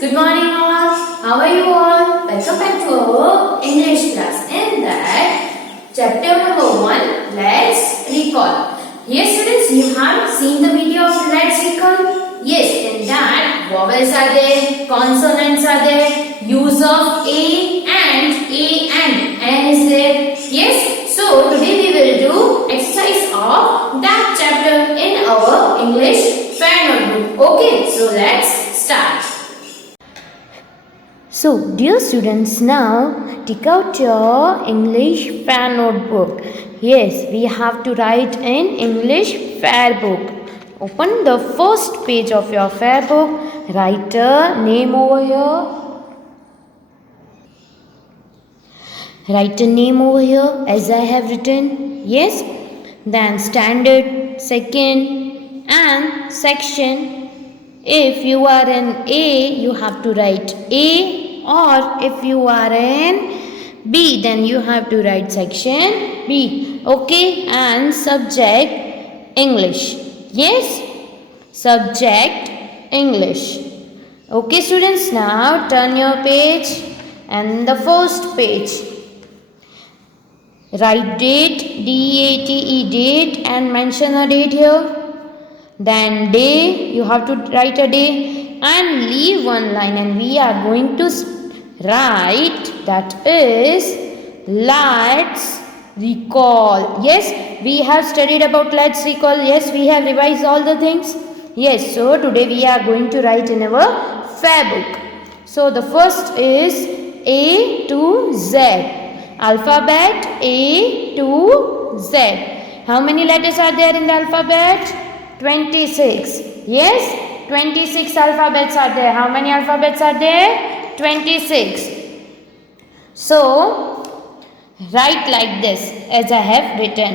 Good morning all. How are you all? Welcome back to our English class. In that, chapter number 1, let's recall. Yes students, you have seen the video of let's recall? Yes, in that, vowels are there, consonants are there, use of A and N is there. Yes, so today we will do exercise of that chapter in our English fan notebook. Okay, so let's start. So, dear students, now take out your English fair notebook. Yes, we have to write in English fair book. Open the first page of your fair book. Write a name over here. Write a name over here as I have written. Yes. Then standard, second, and section. If you are in A, you have to write A, or if you are in B, then you have to write section B. Okay, and subject English. Yes, subject English. Okay, students, now turn your page and the first page. Write date, D-A-T-E, date, and mention a date here. Then day, you have to write a day and leave one line, and we are going to write that is let's recall. Yes, we have studied about let's recall. Yes, we have revised all the things. Yes, so today we are going to write in our fair book. So the first is A to Z. Alphabet A to Z. How many letters are there in the alphabet? 26. Yes, 26 alphabets are there. How many alphabets are there? 26. So, write like this as I have written.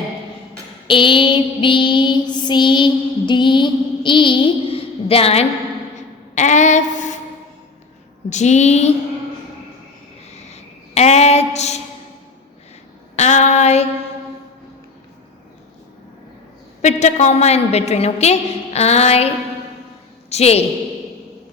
A, B, C, D, E, then F, G, H, I, put a comma in between, okay? I, J.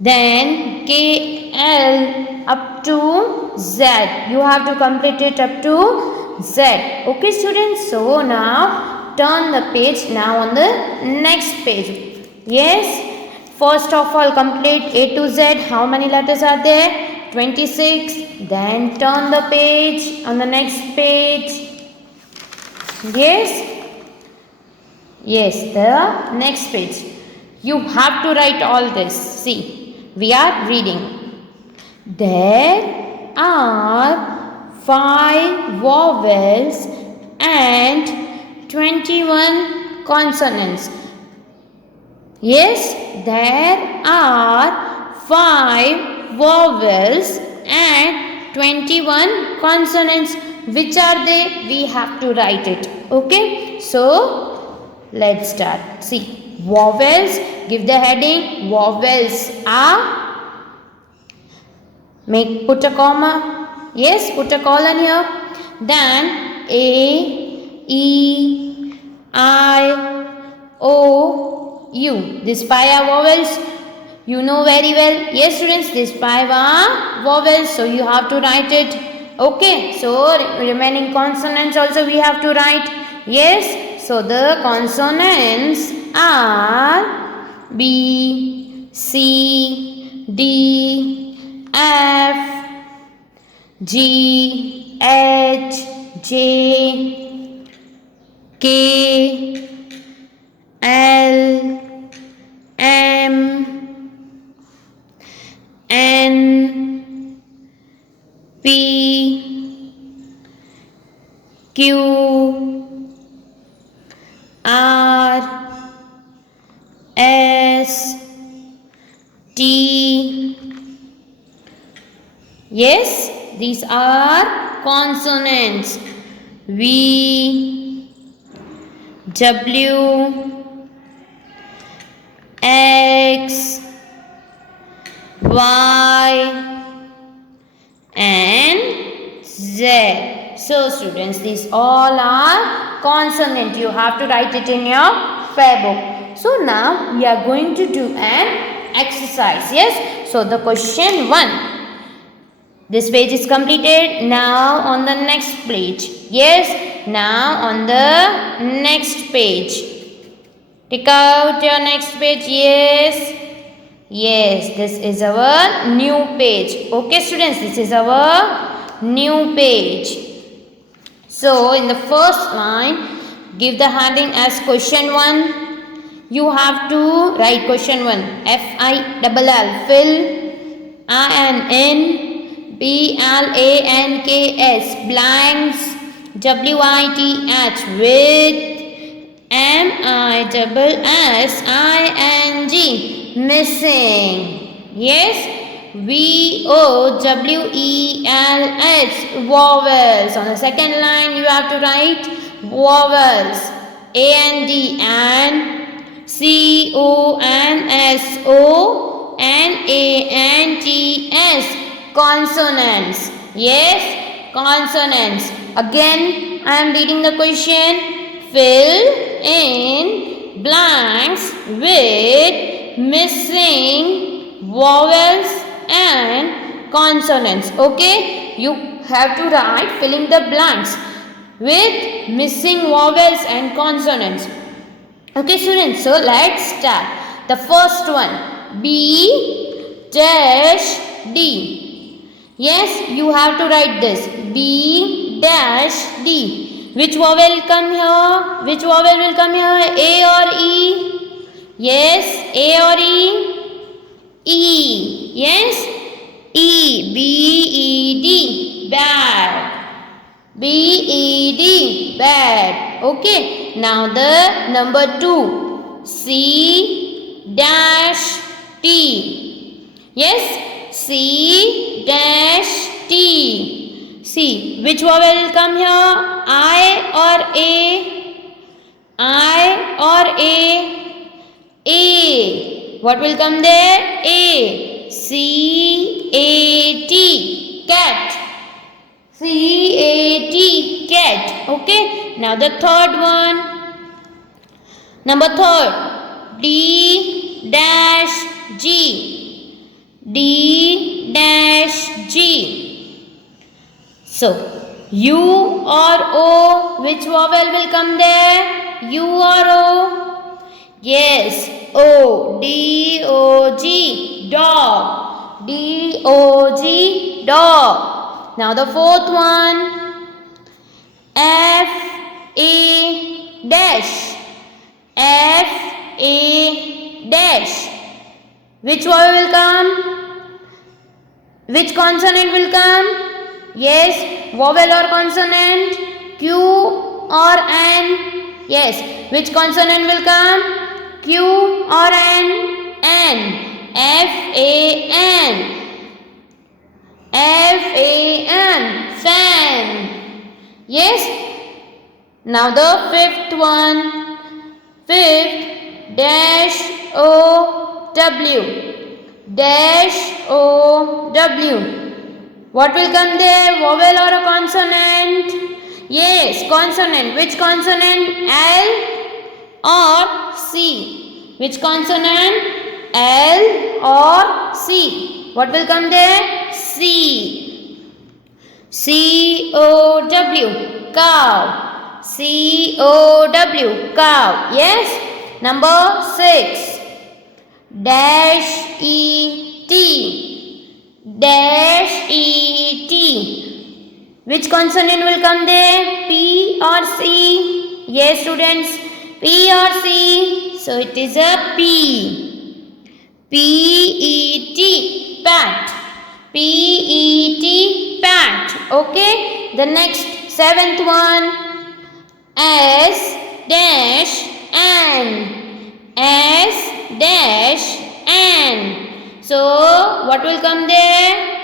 Then K, L up to Z. You have to complete it up to Z. Okay, students? So now turn the page now on the next page. Yes? First of all, complete A to Z. How many letters are there? 26. Then turn the page on the next page. Yes? Yes, the next page. You have to write all this. See, we are reading. There are 5 vowels and 21 consonants. Yes, there are 5 vowels and 21 consonants. Which are they? We have to write it. Okay, so let's start. See, vowels, give the heading. Vowels are, put a comma. Yes, put a colon here. Then A, E, I, O, U. These 5 are vowels. You know very well. Yes, students, these 5 are vowels. So you have to write it. Okay, so remaining consonants also we have to write. Yes, so the consonants are B, C, D, F, G, H, J, K, L, M, N, P, Q, R, S, T. Yes, these are consonants. V, W, X, Y, and Z. So students, these all are consonant. You have to write it in your fair book. So now we are going to do an exercise. Yes. So the question 1. This page is completed. Now on the next page. Yes. Now on the next page. Take out your next page. Yes. Yes. This is our new page. Okay, students. This is our new page. So in the first line, give the heading as question 1. You have to write question 1. F-I-L-L. Fill. I-N-N. B-L-A-N-K-S. Blanks. W-I-T-H. With. M-I-S-S-I-N-G. Missing. Yes. V-O-W-E-L-S. Vowels. On the second line you have to write vowels. A-N-D and C-O-N-S-O-N-A-N-T-S. Consonants. Yes, consonants. Again, I am reading the question. Fill in blanks with missing vowels and consonants. Okay, you have to write filling the blanks with missing vowels and consonants. Okay, students, so let's start. The first one, B dash D. Yes, you have to write this. B dash D. Which vowel will come here? Which vowel will come here? A or E? Yes, A or E? E. Yes, E. B-E-D. Bad. B-E-D. Bad. Okay. Now the number 2. C dash T. Yes. C dash T. C. Which vowel will come here? I or A? I or A? A. What will come there? A. C A T. Cat. C A T. Cat. Okay. Now the third one. Number 3. D dash G. D dash G. So, U or O, which vowel will come there? U or O? Yes, O. D-O-G, dog. D-O-G, dog. Now the fourth one. F-A dash. F-A dash. Which vowel will come? Which consonant will come? Yes, vowel or consonant? Q or N? Yes, which consonant will come? Q or N? N. F-A-N. F-A-N. Fan. Yes. Now the fifth one. Fifth. Dash O-W. Dash O-W. What will come there? Vowel or a consonant? Yes, consonant. Which consonant? L or C? Which consonant? L or C? What will come there? C. C-O-W. Cow. C-O-W. Cow. Yes. Number 6. Dash E-T. Dash E-T. Which consonant will come there? P or C? Yes, students. P or C? So it is a P. P-E-T. Pat. P-E-T. Pat. Okay. The next 7th one. S dash N. S dash N. So, what will come there?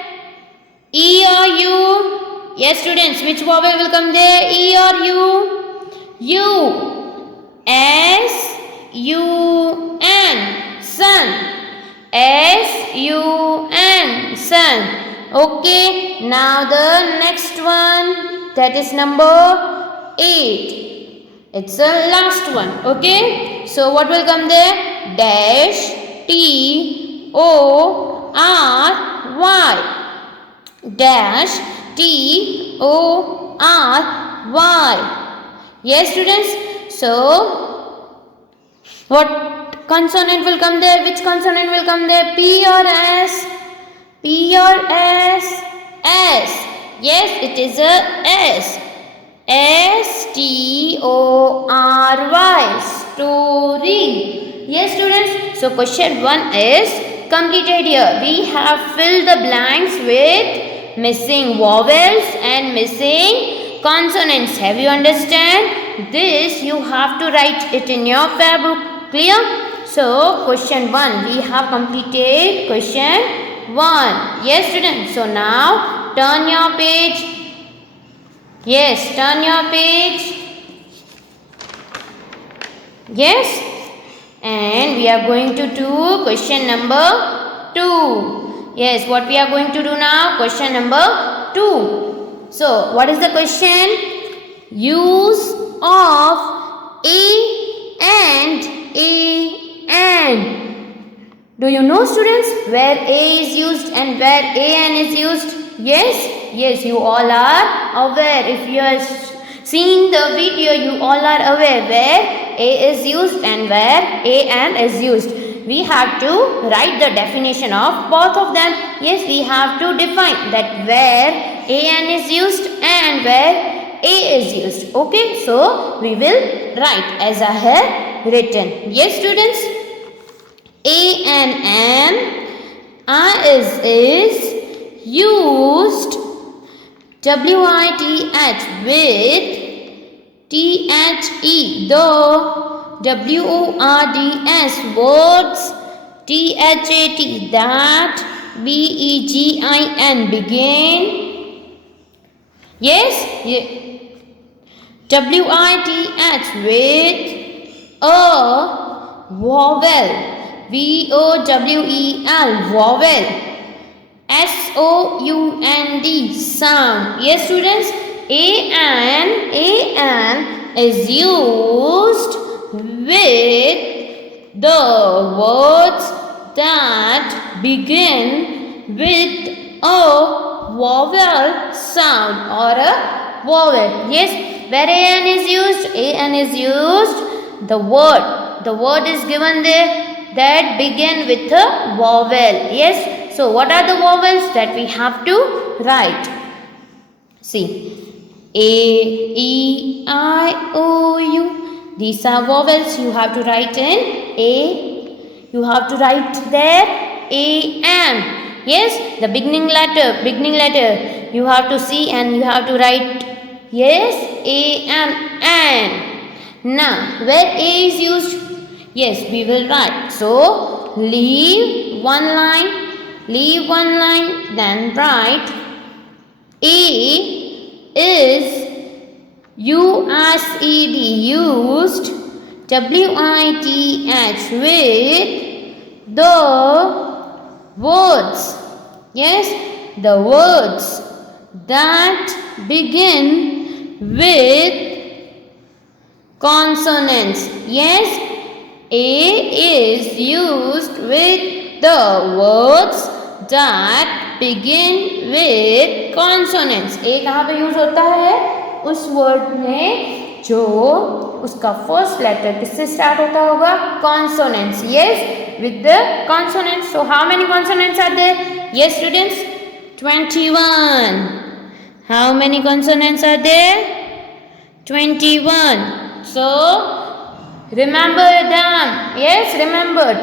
E or U? Yes, students. Which vowel will come there? E or U? U. S U N. Sun. S U N. Sun. Okay. Now the next one. That is number 8. It's the last one. Okay. So, what will come there? Dash T O R Y dash T O R Y. Yes, students. So, what consonant will come there? Which consonant will come there? P or S? P or S? S. Yes, it is a S. S-T-O-R-Y. Story. Yes, students. So, question 1 is completed here. We have filled the blanks with missing vowels and missing consonants. Have you understand? This you have to write it in your fair book. Clear? So, question 1. We have completed question 1. Yes, students. So, now turn your page. Yes, turn your page. Yes. And we are going to do question number 2. Yes, what we are going to do now? Question number 2. So, what is the question? Use of a and. Do you know, students, where a is used and where an is used? Yes, yes, you all are aware. If you are seeing the video, you all are aware where a is used and where an is used. We have to write the definition of both of them. Yes, we have to define that where an is used and where a is used. Okay, so we will write as I have written. Yes, students, a and an is used WITH with THE, though WORDS, words, THAT, that, BEGIN, begin. Yes, WITH with a vowel, VOWEL, vowel. SOUND, sound. Yes, students, an is used with the words that begin with a vowel sound or a vowel. Yes, where an is used, the word is given there that begin with a vowel. Yes. So, what are the vowels that we have to write? See, A, E, I, O, U. These are vowels you have to write in A. You have to write there A, M. Yes, the beginning letter. You have to see and you have to write, yes, A, M, N. Now, where A is used? Yes, we will write. So, leave one line, then write A is USED, used WITH with the words. Yes, the words that begin with consonants. Yes, A is used with the words that begin with consonants. A कहाँ पे use होता है? उस word में जो उसका first letter किससे start होता होगा? Consonants. Yes, with the consonants. So how many consonants are there? Yes, students, 21. How many consonants are there? 21. So remember them. Yes, remember.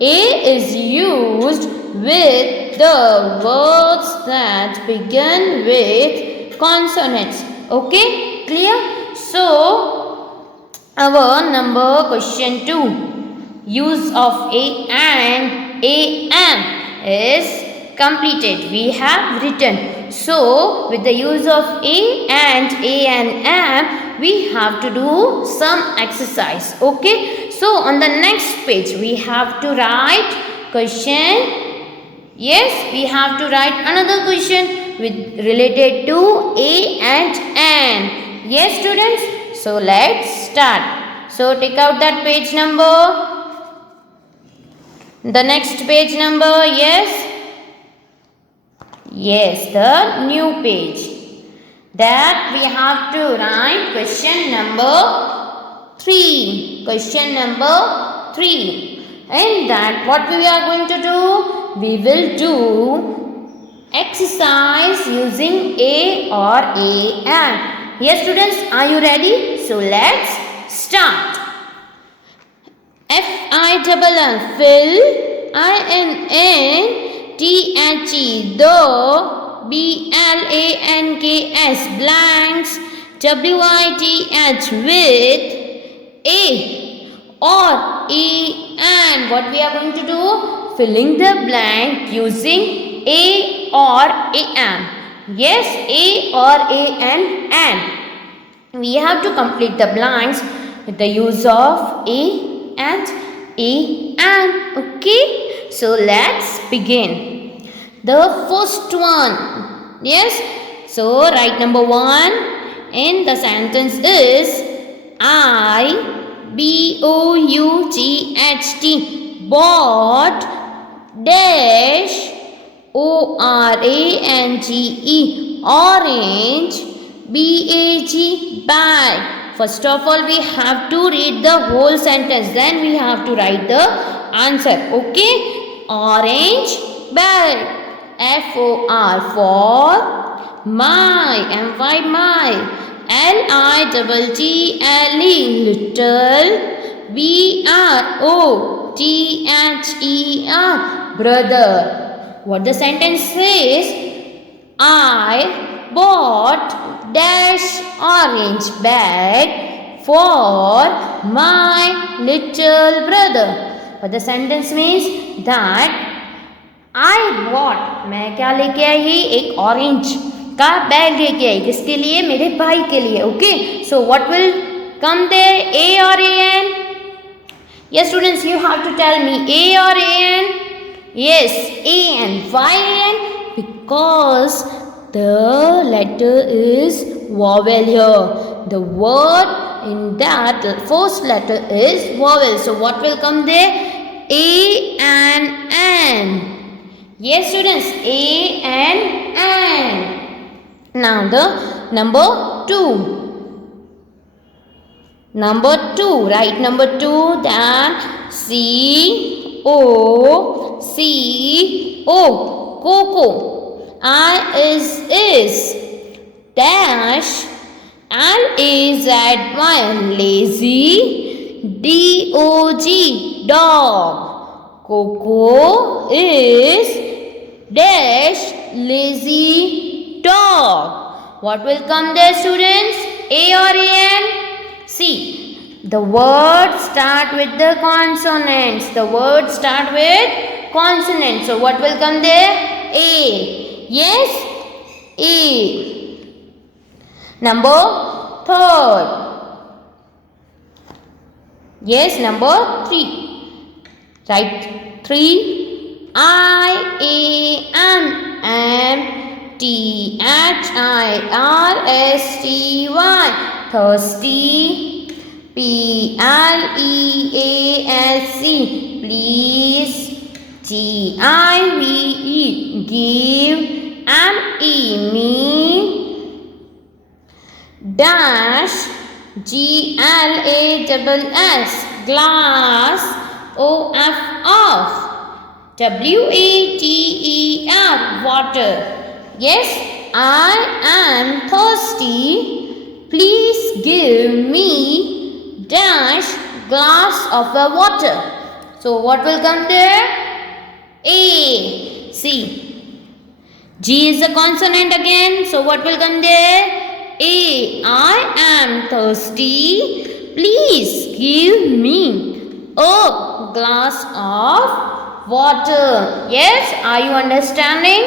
A is used with the words that begin with consonants. Okay, clear? So, our number question 2, use of A and AM is completed. We have written. So, with the use of A and M, we have to do some exercise. Okay, so on the next page, we have to write question. Yes, we have to write another question with related to A and N. Yes, students. So let's start. So take out that page number. The next page number. Yes. Yes, the new page. That we have to write question number 3. Question number 3. In that, what we are going to do? We will do exercise using A or and. Yes, students, are you ready? So let's start. F-I-L-L, fill, I-N-N-T-H-E, though, B-L-A-N-K-S, blanks, W-I-T-H, with, A, or, E, and. What we are going to do? Filling the blank using A or and. Yes, A or and. We have to complete the blanks with the use of A and okay. So let's begin. The first one. Yes. So write number 1 in the sentence is I-B-O-U-G-H-T, bought, dash, O-R-A-N-G-E, orange, B-A-G, bag. First of all, we have to read the whole sentence. Then we have to write the answer. Okay? Orange bag. F-O-R for my. M-Y, my. L-I-T-T-L-E, little. B-R-O-T-H-E-R, brother. What the sentence says? I bought dash orange bag for my little brother. But the sentence means that I bought, मैं क्या लेके आई ही? एक orange का bag लेके आई. किसके लिए? मेरे भाई के लिए. Okay. So what will come there? A or an? Yes, students, you have to tell me A or an? Yes, an. Why an? Because the letter is vowel here. The word in that first letter is vowel. So what will come there? A and an. Yes, students, A and an. Now the number 2. Number 2. Write number 2. Then C-O-C-O. Coco. I is dash L-A-Z-Y, lazy, D-O-G, dog. Coco is dash lazy dog. What will come there, students? A or an? See, the words start with the consonants. The words start with consonants. So what will come there? A. Yes, A. Number 3. Yes, number 3. Write 3. I-A-M-M-T-H-I-R-S-T-Y, thirsty. P-L-E-A-S-E, please. G-I-V-E, give. M-E, me. Dash, G-L-A-S-S, glass. O-F, off. W-A-T-E-R, water. Yes, I am thirsty. Please give me dash glass of the water. So what will come there? A. See. G is a consonant again. So what will come there? A. I am thirsty. Please give me a glass of water. Yes, are you understanding?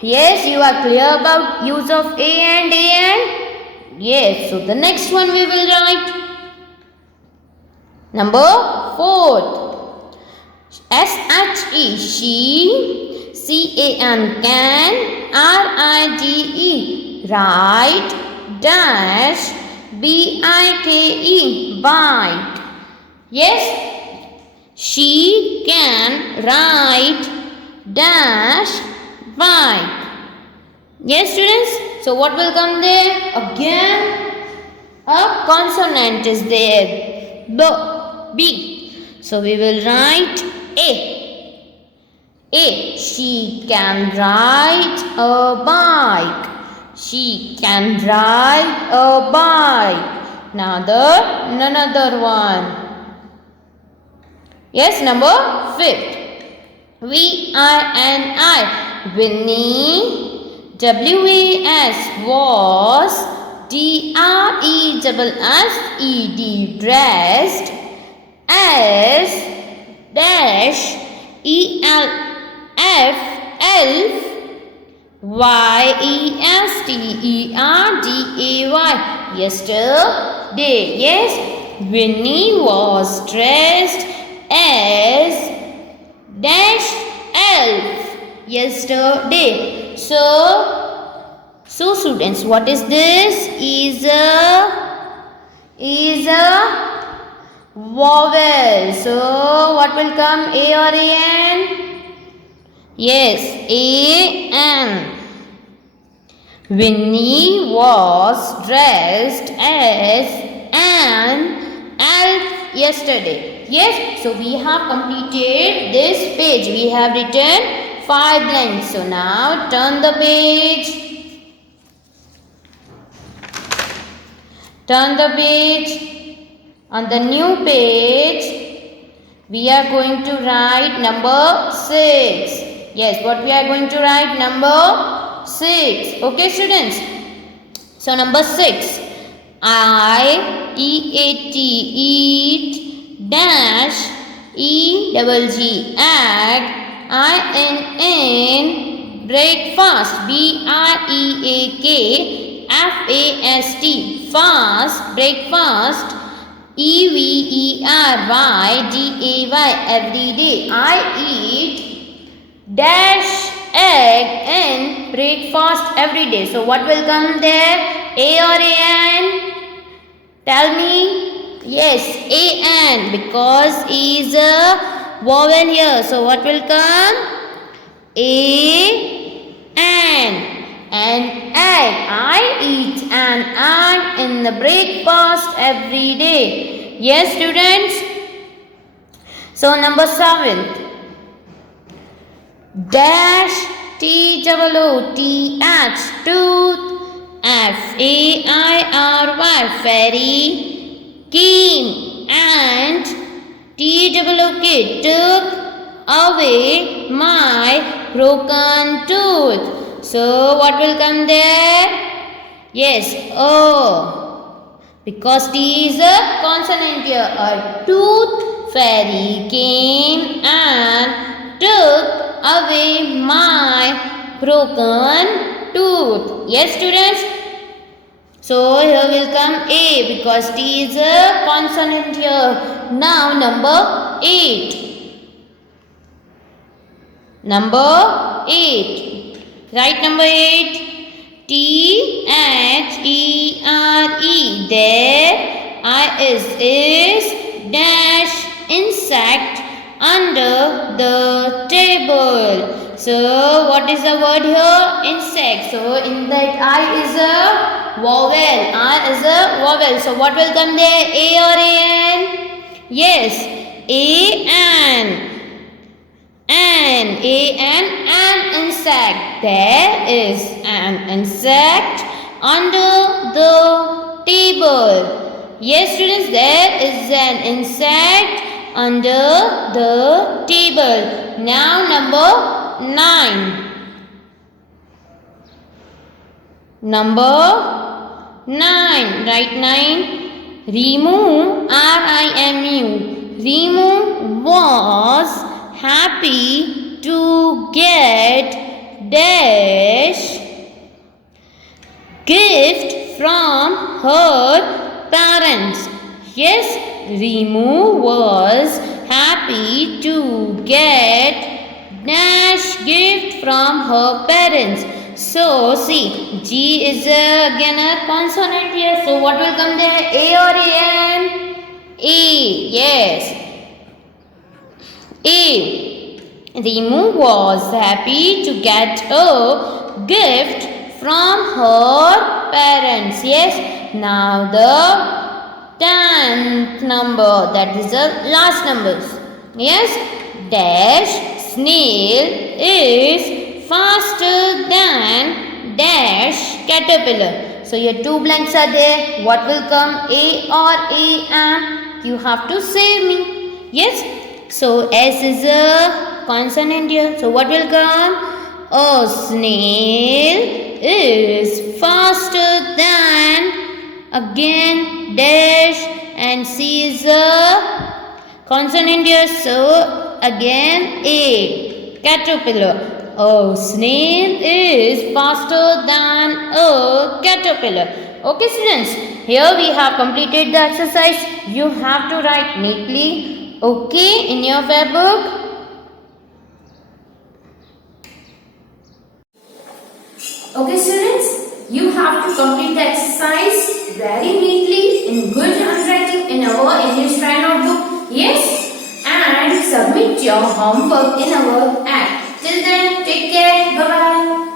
Yes, you are clear about use of A and an? Yes, so the next one we will write. Number 4. S-H-E, she. C-A-N, can. R-I-D-E, write. Dash. B-I-K-E, bite. Yes, she can write dash bike. Yes, students. So what will come there? Again, a consonant is there. B. So we will write A. A. She can ride a bike. She can ride a bike. Now another one. Yes, number 5. V-I-N-I. Winnie. W-A-S was. D-R-E-S-S-E-D dressed. S dash E-L-F elf. Y-E-S-T-E-R-D-A-Y yesterday. Yes, Winnie was dressed as dash elf yesterday. So students, what is this? Is a vowel. So what will come? A or A-N? Yes, A-N. Winnie was dressed as an elf yesterday. Yes, so we have completed this page. We have written 5 lines. So now turn the page. Turn the page. On the new page, we are going to write number 6. Yes, what we are going to write? Number 6. Okay, students. So number 6. I-E-A-T, eat, dash, E-double-G, egg, I-N-N, breakfast, B-R-E-A-K, F-A-S-T, fast, breakfast, E-V-E-R-Y-D-A-Y, every day. I eat dash egg and breakfast every day. So what will come there? A or A-N? Tell me. Yes, A-N, because E is a vowel here. So what will come? A-N. An egg. I eat an egg in the breakfast every day. Yes, students. So number 7. Dash T-O-O-T-H, tooth, F-A-I-R-Y, fairy, keen, and T-O-O-K, took away my broken tooth. So what will come there? Yes, O. Because T is a consonant here. A tooth, fairy came and took away my broken tooth. Yes, students. So here will come A because T is a consonant here. Now number 8. Number 8. Write number 8. T-H-E-R-E. There is dash insect under the table. So what is the word here? Insect. So in that I is a vowel. I is a vowel. So what will come there? A or A-N? Yes. A-N. An insect. There is an insect under the table. Yes, students, there is an insect under the table. Now number 9. Number 9. Write 9. Rimu, R-I-M-U. Rimu was happy to get dash gift from her parents. Yes, Rimu was happy to get dash gift from her parents. So see, G is again a consonant here. So what will come there? A or A-N? A. Yes. A. Rimu was happy to get a gift from her parents. Yes. Now the 10th number, that is the last numbers. Yes. Dash snail is faster than dash caterpillar. So your two blanks are there. What will come? A or A and you have to say me. Yes. So S is a consonant here. So what will come? A snail is faster than, again dash, and C is a consonant here. So again A, caterpillar. A snail is faster than a caterpillar. Okay students, here we have completed the exercise. You have to write neatly, okay, in your fair book. Okay students, you have to complete the exercise very neatly in good handwriting in our English Fine notebook. Yes, and submit your homework in our app. Till then, take care. Bye bye.